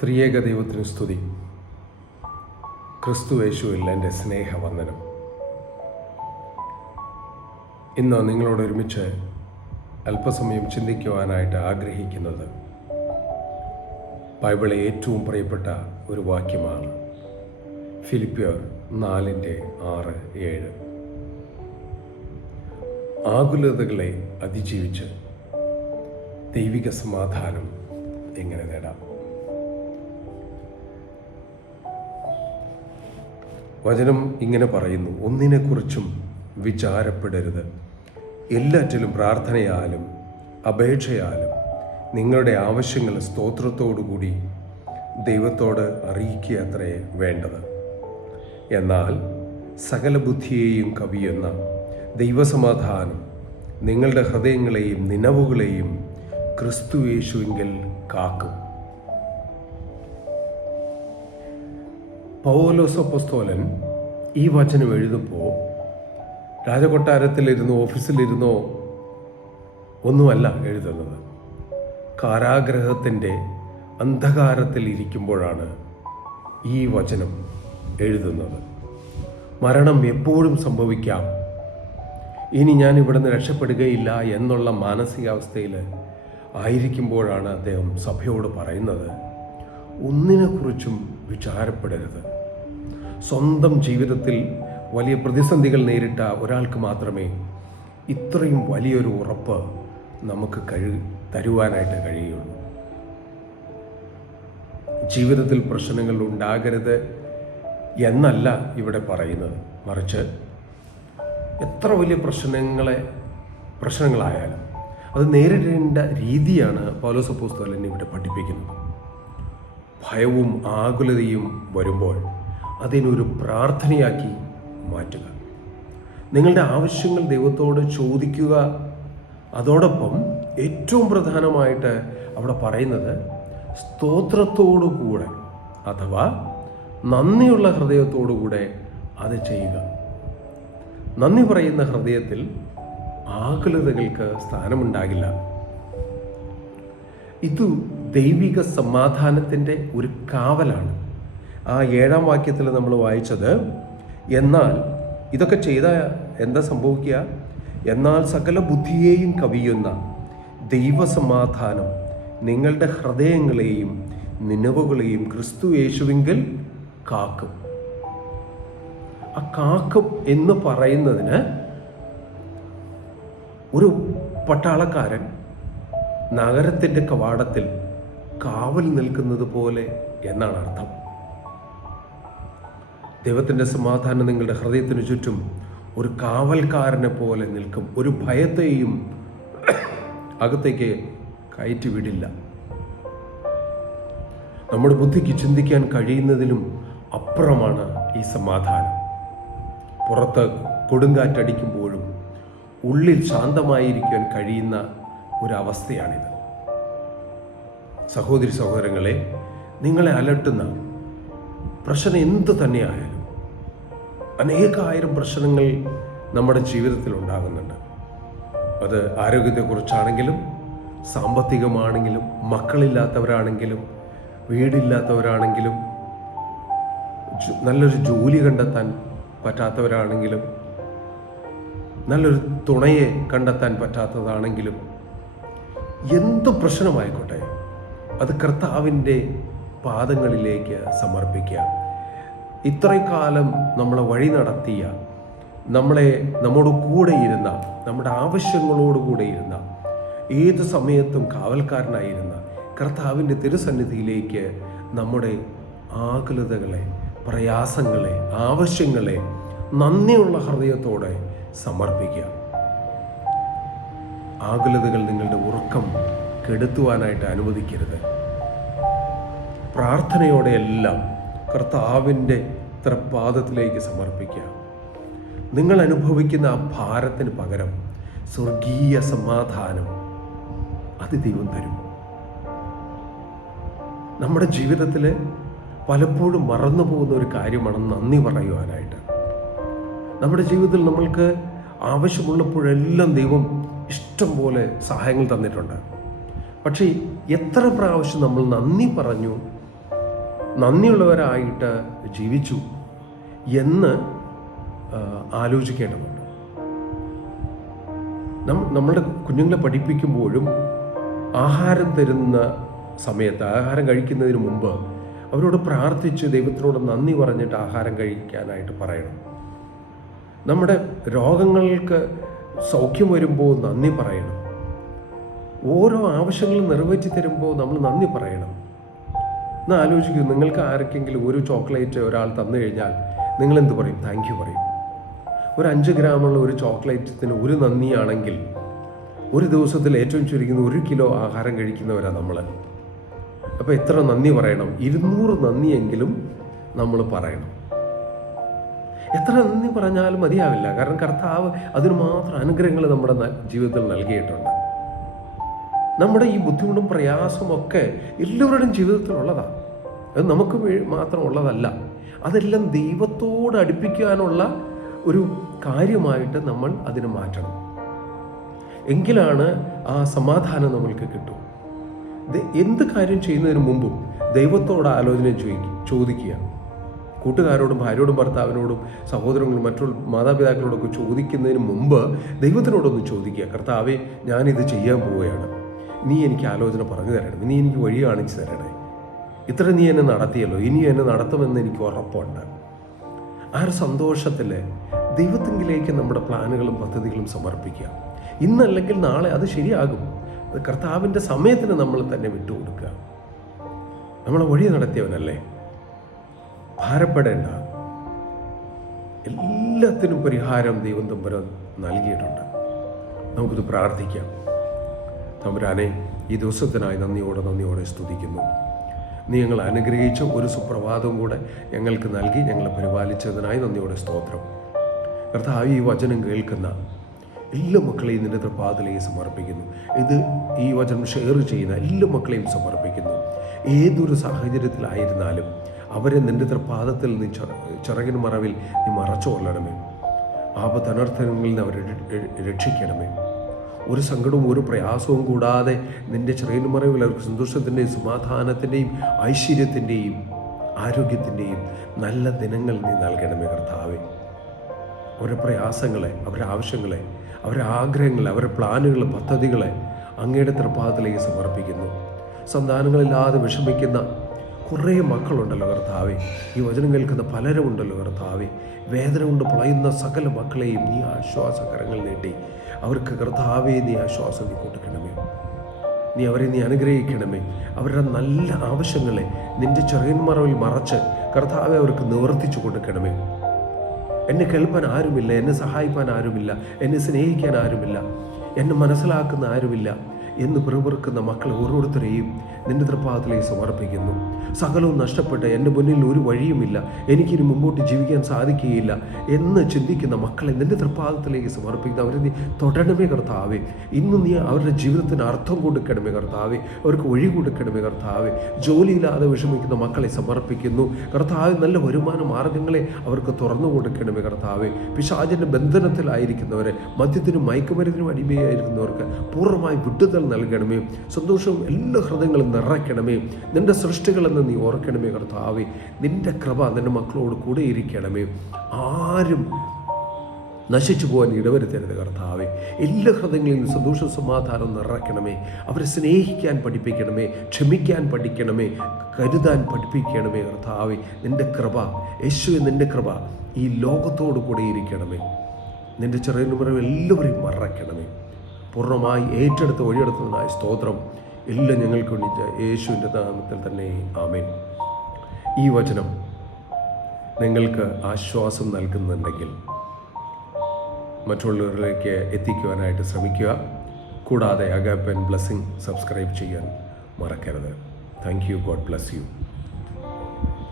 ത്രിയേക ദൈവത്തിന് സ്തുതി. ക്രിസ്തു യേശുവിൽ എൻ്റെ സ്നേഹവന്ദനം. ഇന്ന് നിങ്ങളോട് ഒരുമിച്ച് അല്പസമയം ചിന്തിക്കുവാനായിട്ട് ആഗ്രഹിക്കുന്നത് ബൈബിളിലെ ഏറ്റവും പ്രിയപ്പെട്ട ഒരു വാക്യമാണ്. ഫിലിപ്പിയർ 4:6-7. ആകുലതകളെ അതിജീവിച്ച് ദൈവിക സമാധാനം എങ്ങനെ നേടാം? വചനം ഇങ്ങനെ പറയുന്നു: ഒന്നിനെക്കുറിച്ചും വിചാരപ്പെടരുത്, എല്ലാറ്റിലും പ്രാർത്ഥനയാലും അപേക്ഷയാലും നിങ്ങളുടെ ആവശ്യങ്ങൾ സ്തോത്രത്തോടുകൂടി ദൈവത്തോട് അറിയിക്കുക അത്രേ വേണ്ടത്. എന്നാൽ സകല ബുദ്ധിയെയും കവിയുന്ന ദൈവസമാധാനം നിങ്ങളുടെ ഹൃദയങ്ങളെയും നിനവുകളെയും ക്രിസ്തു യേശുവിങ്കൽ കാക്കും. പൗലോസ് അപ്പോസ്തലൻ ഈ വചനം എഴുതുമ്പോൾ രാജകൊട്ടാരത്തിലിരുന്നോ ഓഫീസിലിരുന്നോ ഒന്നുമല്ല എഴുതുന്നത്. കാരാഗ്രഹത്തിൻ്റെ അന്ധകാരത്തിൽ ഇരിക്കുമ്പോഴാണ് ഈ വചനം എഴുതുന്നത്. മരണം എപ്പോഴും സംഭവിക്കാം, ഇനി ഞാൻ ഇവിടുന്ന് രക്ഷപ്പെടുകയില്ല എന്നുള്ള മാനസികാവസ്ഥയിൽ ആയിരിക്കുമ്പോഴാണ് അദ്ദേഹം സഭയോട് പറയുന്നത്, ഒന്നിനെക്കുറിച്ചും വിചാരപ്പെടരുത്. സ്വന്തം ജീവിതത്തിൽ വലിയ പ്രതിസന്ധികൾ നേരിട്ട ഒരാൾക്ക് മാത്രമേ ഇത്രയും വലിയൊരു ഉറപ്പ് നമുക്ക് തരുവാനായിട്ട് കഴിയുള്ളൂ. ജീവിതത്തിൽ പ്രശ്നങ്ങൾ ഉണ്ടാകരുത് എന്നല്ല ഇവിടെ പറയുന്നത്, മറിച്ച് എത്ര വലിയ പ്രശ്നങ്ങളായാലും അത് നേരിടേണ്ട രീതിയാണ് പൗലോസ് അപ്പോസ്തലൻ ഇവിടെ പഠിപ്പിക്കുന്നത്. ഭയവും ആകുലതയും വരുമ്പോൾ അതിനൊരു പ്രാർത്ഥനയാക്കി മാറ്റുക. നിങ്ങളുടെ ആവശ്യങ്ങൾ ദൈവത്തോട് ചോദിക്കുക. അതോടൊപ്പം ഏറ്റവും പ്രധാനമായിട്ട് അവിടെ പറയുന്നത് സ്തോത്രത്തോടുകൂടെ അഥവാ നന്ദിയുള്ള ഹൃദയത്തോടുകൂടെ അത് ചെയ്യുക. നന്ദി പറയുന്ന ഹൃദയത്തിൽ ആകുലതകൾക്ക് സ്ഥാനമുണ്ടാകില്ല. ഇത് ദൈവിക സമാധാനത്തിൻ്റെ ഒരു കാവലാണ്. ആ 7-ാം വാക്യത്തിൽ നമ്മൾ വായിച്ചത്, എന്നാൽ ഇതൊക്കെ ചെയ്താൽ എന്താ സംഭവിക്കുക? എന്നാൽ സകല ബുദ്ധിയെയും കവിയുന്ന ദൈവസമാധാനം നിങ്ങളുടെ ഹൃദയങ്ങളെയും നിനവുകളെയും ക്രിസ്തു യേശുവിങ്കൽ കാക്കും. ആ കാക്കും എന്ന് പറയുന്നതിന് ഒരു പട്ടാളക്കാരൻ നഗരത്തിൻ്റെ കവാടത്തിൽ കാവൽ നിൽക്കുന്നത് പോലെ എന്നാണ് അർത്ഥം. ദൈവത്തിൻ്റെ സമാധാനം നിങ്ങളുടെ ഹൃദയത്തിന് ചുറ്റും ഒരു കാവൽക്കാരനെ പോലെ നിൽക്കും. ഒരു ഭയത്തെയും അകത്തേക്ക് കയറ്റി വിടില്ല. നമ്മുടെ ബുദ്ധിക്ക് ചിന്തിക്കാൻ കഴിയുന്നതിലും അപ്പുറമാണ് ഈ സമാധാനം. പുറത്ത് കൊടുങ്കാറ്റടിക്കുമ്പോഴും ഉള്ളിൽ ശാന്തമായിരിക്കാൻ കഴിയുന്ന ഒരവസ്ഥയാണിത്. സഹോദരി സഹോദരങ്ങളെ, നിങ്ങളെ അലട്ടുന്ന പ്രശ്നം എന്ത് തന്നെയായാലും, അനേകായിരം പ്രശ്നങ്ങൾ നമ്മുടെ ജീവിതത്തിൽ ഉണ്ടാകുന്നുണ്ട്. അത് ആരോഗ്യത്തെക്കുറിച്ചാണെങ്കിലും, സാമ്പത്തികമാണെങ്കിലും, മക്കളില്ലാത്തവരാണെങ്കിലും, വീടില്ലാത്തവരാണെങ്കിലും, നല്ലൊരു ജോലി കണ്ടെത്താൻ പറ്റാത്തവരാണെങ്കിലും, നല്ലൊരു തുണയെ കണ്ടെത്താൻ പറ്റാത്തതാണെങ്കിലും, എന്ത് പ്രശ്നമായിക്കോട്ടെ അത് കർത്താവിൻ്റെ പാദങ്ങളിലേക്ക് സമർപ്പിക്കുക. ഇത്രയും കാലം നമ്മളെ വഴി നടത്തിയ, നമ്മോട് കൂടെ ഇരുന്ന, നമ്മുടെ ആവശ്യങ്ങളോടുകൂടെ ഇരുന്ന, ഏത് സമയത്തും കാവൽക്കാരനായിരുന്ന കർത്താവിൻ്റെ തിരുസന്നിധിയിലേക്ക് നമ്മുടെ ആകുലതകളെ, പ്രയാസങ്ങളെ, ആവശ്യങ്ങളെ നന്ദിയുള്ള ഹൃദയത്തോടെ സമർപ്പിക്കുക. ആകുലതകൾ നിങ്ങളുടെ ഉറക്കം കെടുത്തുവാനായിട്ട് അനുവദിക്കരുത്. പ്രാർത്ഥനയോടെയെല്ലാം കർത്താവിൻ്റെ തൃപ്പാദത്തിലേക്ക് സമർപ്പിക്കുക. നിങ്ങൾ അനുഭവിക്കുന്ന ആ ഭാരത്തിന് പകരം സ്വർഗീയ സമാധാനം അത് ദൈവം തരും. നമ്മുടെ ജീവിതത്തിൽ പലപ്പോഴും മറന്നു പോകുന്ന ഒരു കാര്യമാണ് നന്ദി പറയുവാനായിട്ട്. നമ്മുടെ ജീവിതത്തിൽ നമ്മൾക്ക് ആവശ്യമുള്ളപ്പോഴെല്ലാം ദൈവം ഇഷ്ടം പോലെ സഹായങ്ങൾ തന്നിട്ടുണ്ട്. പക്ഷേ എത്ര പ്രാവശ്യം നമ്മൾ നന്ദി പറഞ്ഞു നന്ദിയുള്ളവരായിട്ട് ജീവിച്ചു എന്ന് ആലോചിക്കേണ്ടതുണ്ട്. നമ്മളുടെ കുഞ്ഞുങ്ങളെ പഠിപ്പിക്കുമ്പോഴും ആഹാരം തരുന്ന സമയത്ത്, ആഹാരം കഴിക്കുന്നതിന് മുമ്പ് അവരോട് പ്രാർത്ഥിച്ച് ദൈവത്തിനോട് നന്ദി പറഞ്ഞിട്ട് ആഹാരം കഴിക്കാനായിട്ട് പറയണം. നമ്മുടെ രോഗങ്ങൾക്ക് സൗഖ്യം വരുമ്പോൾ നന്ദി പറയണം. ഓരോ ആവശ്യങ്ങളും നിറവേറ്റി തരുമ്പോൾ നമ്മൾ നന്ദി പറയണം. എന്ന് ആലോചിക്കൂ, നിങ്ങൾക്ക് ആർക്കെങ്കിലും ഒരു ചോക്ലേറ്റ് ഒരാൾ തന്നു കഴിഞ്ഞാൽ നിങ്ങളെന്ത് പറയും? താങ്ക് യു പറയും. ഒരു 5 ഗ്രാമുള്ള ഒരു ചോക്ലേറ്റത്തിന് ഒരു നന്ദിയാണെങ്കിൽ ഒരു ദിവസത്തിൽ ഏറ്റവും ചുരുങ്ങുന്ന 1 കിലോ ആഹാരം കഴിക്കുന്നവരാണ് നമ്മൾ. അപ്പോൾ എത്ര നന്ദി പറയണം? 200 നന്ദിയെങ്കിലും നമ്മൾ പറയണം. എത്ര നന്ദി പറഞ്ഞാലും മതിയാവില്ല. കാരണം കർത്താവ് അതിന് മാത്രം അനുഗ്രഹങ്ങൾ നമ്മുടെ ജീവിതത്തിൽ നൽകിയിട്ടുണ്ട്. നമ്മുടെ ഈ ബുദ്ധിമുട്ടും പ്രയാസമൊക്കെ എല്ലാവരുടെയും ജീവിതത്തിലുള്ളതാണ്. അത് നമുക്ക് മാത്രമുള്ളതല്ല. അതെല്ലാം ദൈവത്തോട് അടുപ്പിക്കാനുള്ള ഒരു കാര്യമായിട്ട് നമ്മൾ അതിനെ മാറ്റണം. എങ്കിലാണ് ആ സമാധാനം നമ്മൾക്ക് കിട്ടും. എന്ത് കാര്യം ചെയ്യുന്നതിന് മുമ്പും ദൈവത്തോട് ആലോചന ചോദിക്കുക. കൂട്ടുകാരോടും ഭാര്യയോടും ഭർത്താവിനോടും സഹോദരങ്ങളും മറ്റുള്ള മാതാപിതാക്കളോടൊക്കെ ചോദിക്കുന്നതിന് മുമ്പ് ദൈവത്തിനോടൊന്ന് ചോദിക്കുക. കർത്താവേ, ഞാനിത് ചെയ്യാൻ പോവുകയാണ്, നീ എനിക്ക് ആലോചന പറഞ്ഞു തരണം, നീ എനിക്ക് വഴി കാണിച്ചു തരണേ, ഇത്ര നീ എന്നെ നടത്തിയല്ലോ, ഇനി എന്നെ നടത്തുമെന്ന് എനിക്ക് ഉറപ്പുണ്ട്. ആ ഒരു സന്തോഷത്തിൽ ദൈവത്തിങ്കിലേക്ക് നമ്മുടെ പ്ലാനുകളും പദ്ധതികളും സമർപ്പിക്കുക. ഇന്നല്ലെങ്കിൽ നാളെ അത് ശരിയാകും. കർത്താവിൻ്റെ സമയത്തിന് നമ്മൾ തന്നെ വിട്ടുകൊടുക്കുക. നമ്മളെ വഴി നടത്തിയവനല്ലേ, ഭാരപ്പെടേണ്ട. എല്ലാത്തിനും പരിഹാരം ദൈവം തമ്പുരാൻ നൽകിയിട്ടുണ്ട്. നമുക്കിത് പ്രാർത്ഥിക്കാം. തമ്പുരാനെ, ഈ ദിവസത്തിനായി നന്ദിയോടെ സ്തുതിക്കുന്നു. നീ ഞങ്ങൾ അനുഗ്രഹിച്ച ഒരു സുപ്രഭാതവും കൂടെ ഞങ്ങൾക്ക് നൽകി ഞങ്ങളെ പരിപാലിച്ചതിനായി നന്ദിയോടെ സ്തോത്രം. കർത്താവ്, ഈ വചനം കേൾക്കുന്ന എല്ലാ മക്കളെയും നിന്റെ തൃപ്പാദത്തിലേക്ക് സമർപ്പിക്കുന്നു. ഈ വചനം ഷെയർ ചെയ്യുന്ന എല്ലാ മക്കളെയും സമർപ്പിക്കുന്നു. ഏതൊരു സാഹചര്യത്തിലായിരുന്നാലും അവരെ നിന്റെ തൃപ്പാദത്തിൽ നീ ചിറകിൻ മറവിൽ നീ മറച്ചു കൊള്ളണമേ. ആപത്തനർത്ഥങ്ങളിൽ നിന്ന് അവരെ രക്ഷിക്കണമേ. ഒരു സങ്കടവും ഒരു പ്രയാസവും കൂടാതെ നിന്റെ ചിറകിൻ മറവിൽ അവർക്ക് സന്തോഷത്തിൻ്റെയും സമാധാനത്തിൻ്റെയും ഐശ്വര്യത്തിൻ്റെയും ആരോഗ്യത്തിൻ്റെയും നല്ല ദിനങ്ങൾ നീ നൽകണമേ കർത്താവേ. അവരുടെ പ്രയാസങ്ങളെ, അവരുടെ ആവശ്യങ്ങളെ, അവരുടെ ആഗ്രഹങ്ങളെ, അവരുടെ പ്ലാനുകളെ, പദ്ധതികളെ അങ്ങയുടെ തൃപ്പാദത്തിലേക്ക് സമർപ്പിക്കുന്നു. സന്താനങ്ങളില്ലാതെ വിഷമിക്കുന്ന കുറേ മക്കളുണ്ടല്ലോ കർത്താവേ. ഈ വചനം കേൾക്കുന്ന പലരും ഉണ്ടല്ലോ കർത്താവേ. വേദന കൊണ്ട് പൊളയുന്ന സകല മക്കളെയും നീ ആശ്വാസകരങ്ങൾ നീട്ടി അവർക്ക് കർത്താവേ നീ ആശ്വാസം കൊടുക്കണമേ. നീ അവരെ നീ അനുഗ്രഹിക്കണമേ. അവരുടെ നല്ല ആവശ്യങ്ങളെ നിന്റെ ചിറകിൻ മറവിൽ മറച്ച് കർത്താവെ അവർക്ക് നിവർത്തിച്ചു കൊടുക്കണമേ. എന്നെ കേൾപ്പാൻ ആരുമില്ല, എന്നെ സഹായിപ്പാൻ ആരുമില്ല, എന്നെ സ്നേഹിക്കാൻ ആരുമില്ല, എന്നെ മനസ്സിലാക്കുന്ന ആരുമില്ല എന്ന് പിറുപിറുക്കുന്ന മക്കളെ ഓരോരുത്തരെയും നിന്റെ തൃപ്പാദത്തിലേക്ക് സമർപ്പിക്കുന്നു. സകലവും നഷ്ടപ്പെട്ട് എൻ്റെ മുന്നിൽ ഒരു വഴിയുമില്ല, എനിക്കിനി മുമ്പോട്ട് ജീവിക്കാൻ സാധിക്കുകയില്ല എന്ന് ചിന്തിക്കുന്ന മക്കളെ നിന്റെ തൃപ്പാദത്തിലേക്ക് സമർപ്പിക്കുന്നു. അവരെ നീ തൊടണമേ കർത്താവേ. ഇന്ന് നീ അവരുടെ ജീവിതത്തിന് അർത്ഥം കൊടുക്കണമേ കർത്താവേ. അവർക്ക് വഴി കൊടുക്കണമേ കർത്താവേ. ജോലിയില്ലാതെ വിഷമിക്കുന്ന മക്കളെ സമർപ്പിക്കുന്നു കർത്താവേ. നല്ല വരുമാന മാർഗങ്ങളെ അവർക്ക് തുറന്നു കൊടുക്കണമേ കർത്താവേ. പിശാചിൻ്റെ ബന്ധനത്തിലായിരിക്കുന്നവരെ, മദ്യത്തിനും മയക്കുമരുന്നിനും അടിമയായിരിക്കുന്നവർക്ക് പൂർണ്ണമായി വിടുതൽ നൽകണമേ. സന്തോഷവും എല്ലാ ഹൃദയങ്ങളും നിറയ്ക്കണമേ. നിന്റെ സൃഷ്ടികളെന്ന് നീ ഓർക്കണമേ കർത്താവേ. നിന്റെ കൃപ നിന്റെ മക്കളോട് കൂടെ ഇരിക്കണമേ. ആരും നശിച്ചു പോകാൻ ഇടവരുത്തരുത് കർത്താവേ. എല്ലാ ഹൃദയങ്ങളിലും സന്തോഷ സമാധാനം നിറയ്ക്കണമേ. അവരെ സ്നേഹിക്കാൻ പഠിപ്പിക്കണമേ, ക്ഷമിക്കാൻ പഠിക്കണമേ, കരുതാൻ പഠിപ്പിക്കണമേ കർത്താവേ. നിന്റെ കൃപ യേശുവേ, നിന്റെ കൃപ ഈ ലോകത്തോടു കൂടെ ഇരിക്കണമേ. നിന്റെ ചെറിയ മുറവ് എല്ലാവരെയും മറയ്ക്കണമേ. പൂർണ്ണമായി ഏറ്റെടുത്ത് വഴിയെടുത്തതിനായി സ്തോത്രം. എല്ലാം ഞങ്ങൾക്ക് വേണ്ടി യേശുവിൻ്റെ നാമത്തിൽ തന്നെ ആമേൻ. ഈ വചനം നിങ്ങൾക്ക് ആശ്വാസം നൽകുന്നുണ്ടെങ്കിൽ മറ്റുള്ളവരിലേക്ക് എത്തിക്കുവാനായിട്ട് ശ്രമിക്കുക. കൂടാതെ അഗാപ്പൻ ബ്ലെസ്സിങ് സബ്സ്ക്രൈബ് ചെയ്യാൻ മറക്കരുത്. Thank you. God bless you.